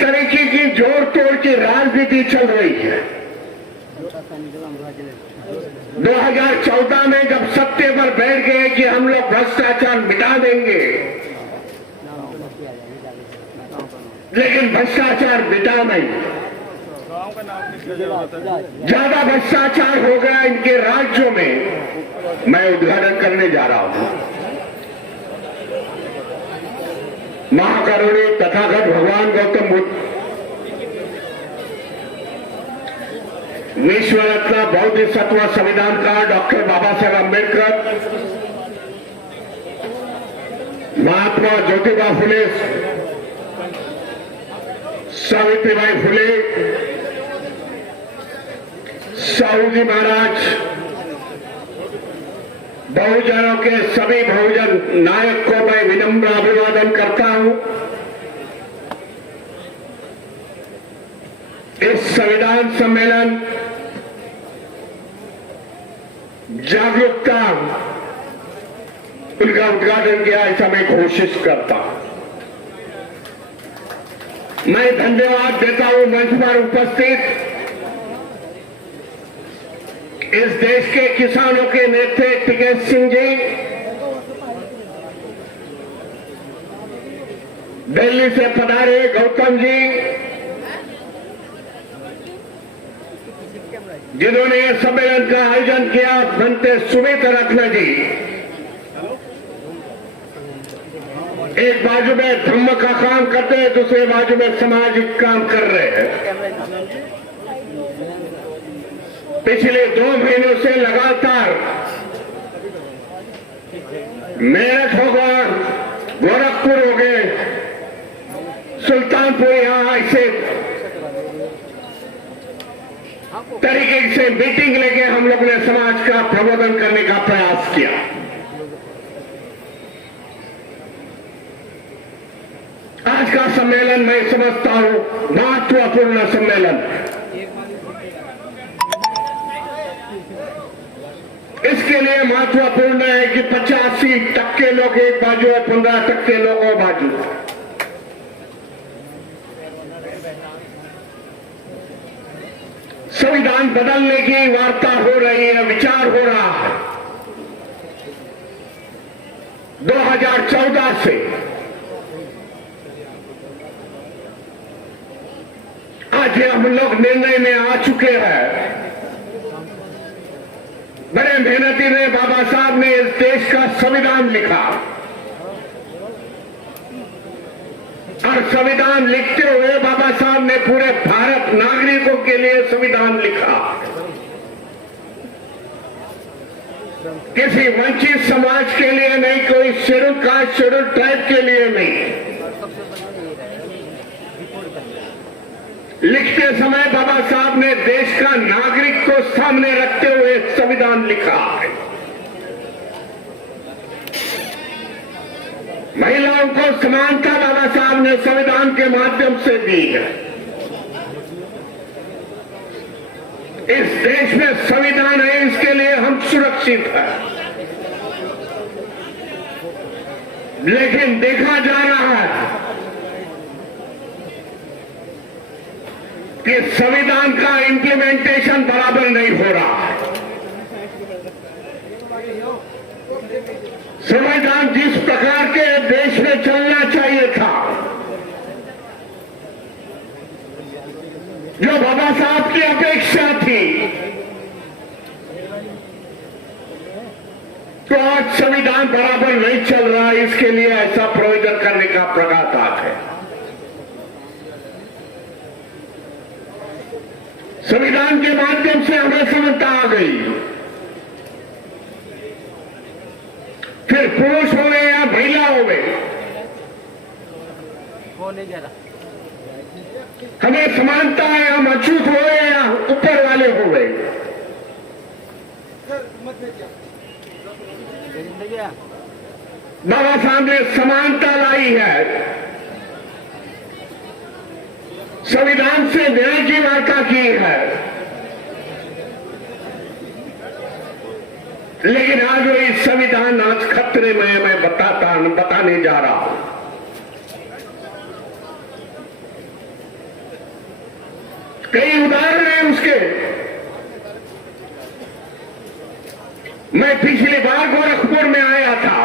तरीके की जोड़ तोड़ की राजनीति चल रही है। 2014 में जब सत्य पर बैठ गए कि हम लोग भ्रष्टाचार मिटा देंगे, लेकिन भ्रष्टाचार मिटा नहीं, ज्यादा भ्रष्टाचार हो गया इनके राज्यों में। मैं उद्घाटन करने जा रहा हूं। महाकरुणी तथागत भगवान गौतम बुद्ध, विश्वरत्न बौद्धिसत्व संविधानकार डॉक्टर बाबा साहेब अम्बेडकर, महात्मा ज्योतिबा फुले, सावित्रीबाई फुले, साहूजी महाराज, बहुजनों के सभी बहुजन नायक को मैं विनम्र अभिवादन करता हूं। इस संविधान सम्मेलन जागरूकता उनका उद्घाटन किया, ऐसा मैं कोशिश करता हूं। मैं धन्यवाद देता हूं मंच पर उपस्थित इस देश के किसानों के नेता टिकैत सिंह जी, दिल्ली से पधारे गौतम जी, जिन्होंने यह सम्मेलन का आयोजन किया, बनते सुमित रत्न जी, एक बाजू में धर्म का काम करते हैं, दूसरे बाजू में सामाजिक काम कर रहे हैं। पिछले 2 महीनों से लगातार मेरठ हो गया, गोरखपुर हो गए, सुल्तानपुर, यहां ऐसे तरीके से मीटिंग लेके हम लोग ने समाज का प्रबोधन करने का प्रयास किया। आज का सम्मेलन मैं समझता हूं महत्वपूर्ण सम्मेलन है। इसके लिए महत्वपूर्ण है कि 85% लोग एक बाजू और 15% लोगों बाजू। संविधान बदलने की वार्ता हो रही है, विचार हो रहा है। 2014 से आज हम लोग निर्णय में आ चुके हैं। बड़े मेहनती ने बाबा साहब ने इस देश का संविधान लिखा और संविधान लिखते हुए बाबा साहब ने पूरे भारत नागरिकों के लिए संविधान लिखा। किसी वंचित समाज के लिए नहीं, कोई शेड्यूल कास्ट शेड्यूल ट्राइब के लिए नहीं। लिखते समय बाबा साहब ने देश का नागरिक को सामने रखते हुए संविधान लिखा। महिलाओं को समानता बाबा साहब ने संविधान के माध्यम से दी है। इस देश में संविधान है, इसके लिए हम सुरक्षित हैं। लेकिन देखा जा रहा है कि संविधान का इंप्लीमेंटेशन बराबर नहीं हो रहा है। संविधान जिस प्रकार के देश में चलना चाहिए था, जो बाबा साहब की अपेक्षा थी, तो आज संविधान बराबर नहीं चल रहा। इसके लिए ऐसा प्रोविजन करने का प्रावधान है। संविधान के माध्यम से हमें समझता आ गई, फिर पुरुष हो गए या महिला हो गए, हमें समानता है। हम अछूत हो गए या ऊपर वाले हो गए, बाबा साहब ने समानता लाई है। संविधान से न्याय की वार्ता की है। लेकिन आज वही संविधान आज खतरे में मैं बताने जा रहा हूं। उसके। मैं पिछली बार गोरखपुर में आया था,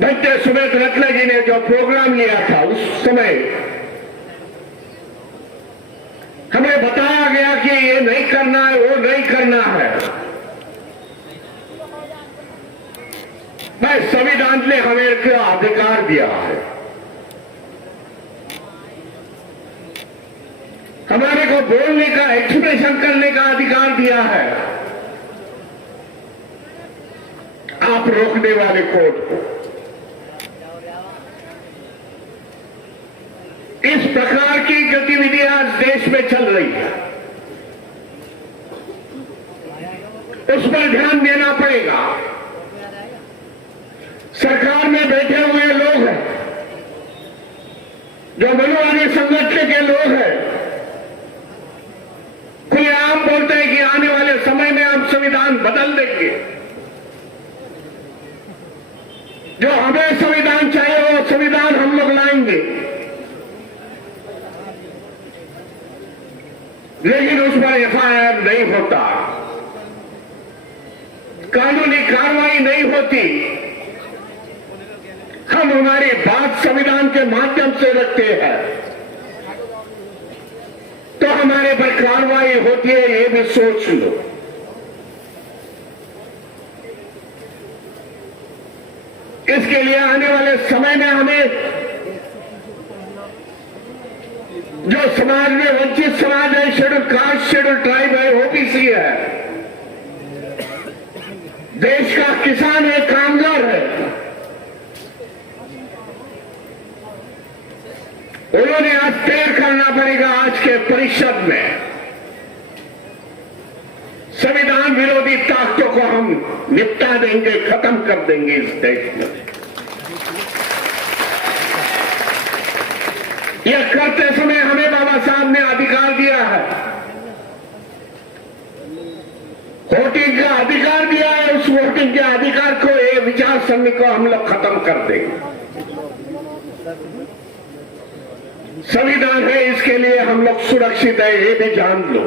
बच्चे सुमित रत्न जी ने जो प्रोग्राम लिया था, उस समय हमें बताया गया कि ये नहीं करना है, वो नहीं करना है। मैं संविधान ने हमें क्या अधिकार दिया है, हमारे को बोलने का, एक्सप्रेशन करने का अधिकार दिया है। आप रोकने वाले कोर्ट को इस प्रकार की गतिविधियां आज देश में चल रही है, उस पर ध्यान देना पड़ेगा। सरकार में बैठे हुए लोग हैं, जो मनुवादी संगठन के लोग हैं, खुलेआम बोलते हैं कि आने वाले समय में हम संविधान बदल देंगे। जो हमें संविधान चाहिए वो संविधान हम लोग लाएंगे, लेकिन उस पर एफआईआर नहीं होता, कानूनी कार्रवाई नहीं होती। हम हमारी बात संविधान के माध्यम से रखते हैं तो हमारे पर कार्रवाई होती है, ये भी सोच लो। इसके लिए आने वाले समय में हमें जो समाज में वंचित समाज है, शेड्यूल कास्ट, शेड्यूल ट्राइब है, ओबीसी है, देश का किसान है, कामगार है, उन्होंने आज तय करना पड़ेगा आज के परिषद में। संविधान विरोधी ताकतों को हम निपटा देंगे, खत्म कर देंगे इस देश में। यह करते समय हमें बाबा साहब ने अधिकार दिया है, वोटिंग का अधिकार दिया है। उस वोटिंग के अधिकार को, ये विचार सरणी को हम लोग खत्म कर देंगे। संविधान है, इसके लिए हम लोग सुरक्षित है, ये भी जान लो।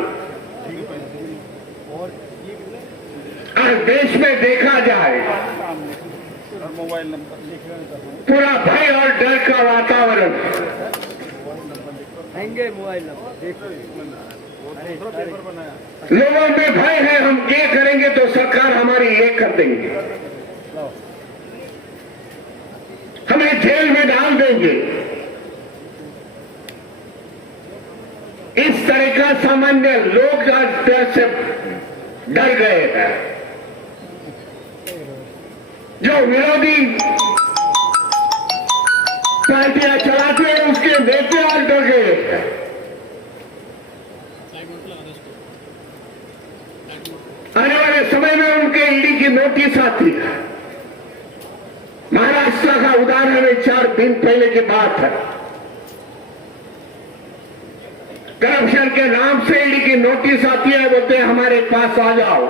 आज देश में देखा जाए पूरा भय और डर का वातावरण, लोगों में भय है, हम ये करेंगे तो सरकार हमारी ये कर देंगे, हमें जेल में डाल देंगे। इस तरह का सामान्य लोग आज डर से डर गए हैं। जो विरोधी पार्टियां चलाते हैं उसके नेता आज डर गए हैं। आने वाले समय में उनके ईडी की नोटिस आती है। महाराष्ट्र का उदाहरण 4 दिन पहले की बात है। करप्शन के नाम से ईडी की नोटिस आती है, बोलते हैं हमारे पास आ जाओ।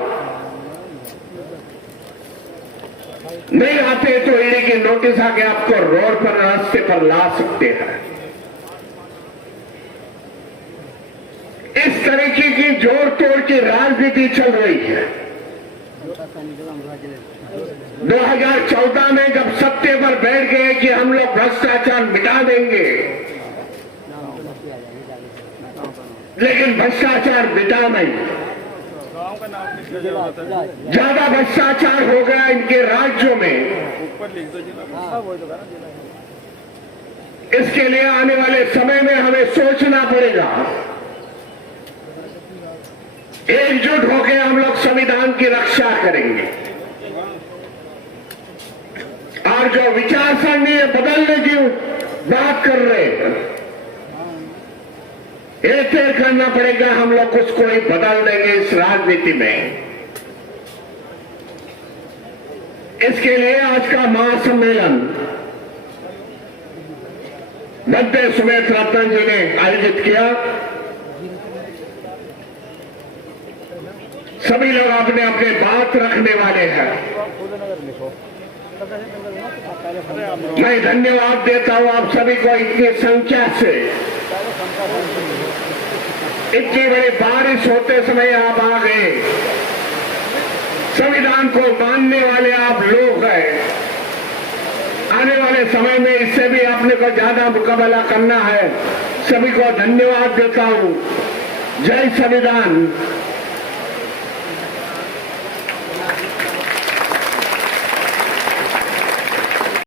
नहीं आते तो ईडी की नोटिस आके आपको रोड पर, रास्ते पर ला सकते हैं। इस तरीके की जोड़ तोड़ की राजनीति चल रही है। 2014 में जब सत्ते पर बैठ गए कि हम लोग भ्रष्टाचार मिटा देंगे, लेकिन भ्रष्टाचार मिटा नहीं, ज्यादा भ्रष्टाचार हो गया इनके राज्यों में। इसके लिए आने वाले समय में हमें सोचना पड़ेगा, एकजुट होकर हम लोग संविधान की रक्षा करेंगे और जो विचार सरणी बदलने की बात कर रहे हैं, ये तय करना पड़ेगा, हम लोग उसको ही बदल देंगे इस राजनीति में। इसके लिए आज का महासम्मेलन बद्दे सुमित रत्न जी ने आयोजित किया। सभी लोग अपने अपने बात रखने वाले हैं। मैं धन्यवाद देता हूं आप सभी को इतनी संख्या से इतनी बड़ी बारिश होते समय आप आ गए। संविधान को मानने वाले आप लोग हैं। आने वाले समय में इससे भी आपने को ज्यादा मुकाबला करना है। सभी को धन्यवाद देता हूं। जय संविधान।